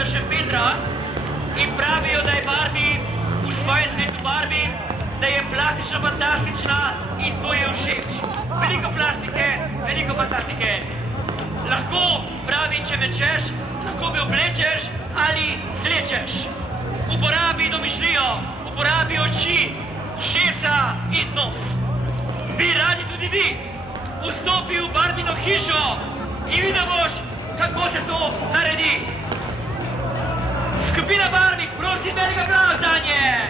območja Šempetra in pravijo, da je Barbie v svojem svetu Barbie, da je plastično fantastična in to je všeč. Veliko plastike, veliko fantastike. Lahko, pravi, če mečeš, lahko me oblečeš ali slečeš. Uporabi domišljijo, uporabi oči, ušesa in nos. Bi radi tudi vi vstopi v Barbino hišo in videl boš, kako se to naredi. Skupina Barbie, prosim, velik aplauz zanje.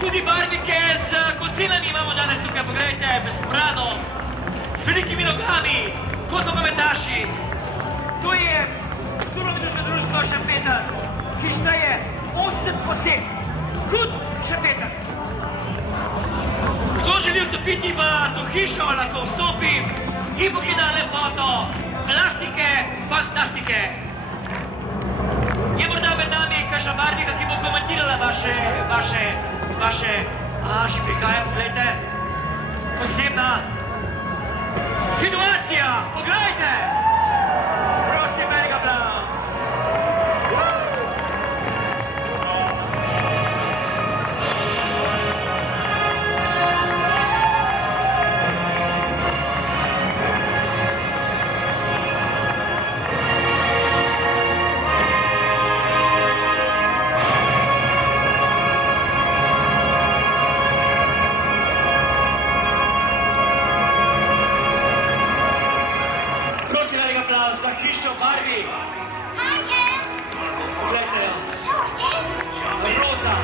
Tudi barbike z kocinami imamo danes tukaj, pogledajte, brezbrano, s velikimi nogami, kot nogometaši. To je kulturno-vidiško društvo Šempeter, ki šteje 8 oseb. Kot Šempeter. Kdo želi vstopiti v to hišo, lahko vstopi in pogleda lepoto, plastike, fantastike. Je morda med nami kakšna barbika, ki bo komentirala vaše, že prihaja, pogledajte, posebna situacija, pogledajte! Prosim, velik aplauz! Za hišo Barbie. Pogledajte jo. Roza.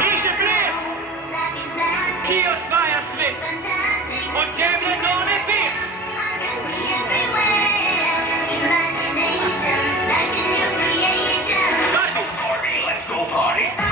In že ples, ki osvaja svet. Od zemlje do nebes. Barbie, let's go party.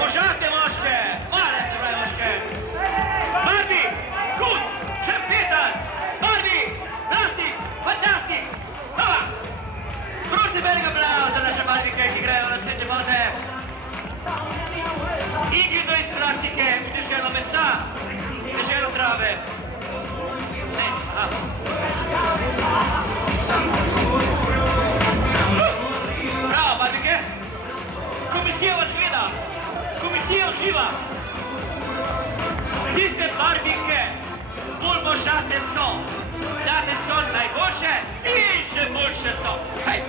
Možate moške, marate braj moške. Barbie, gut, Šempeter, Barbie, plastik, fantastik. Hvala. Prosim, velik aplauz za naše barbike, ki grejo na svete vode. Individu iz plastike, deželo mesa, deželo trave. Ne, Bravo, barbike. Komisija vas gleda. Komisija uživa. Tiste barbike bolj možate so. Date so najboljše in še boljše so. Hej,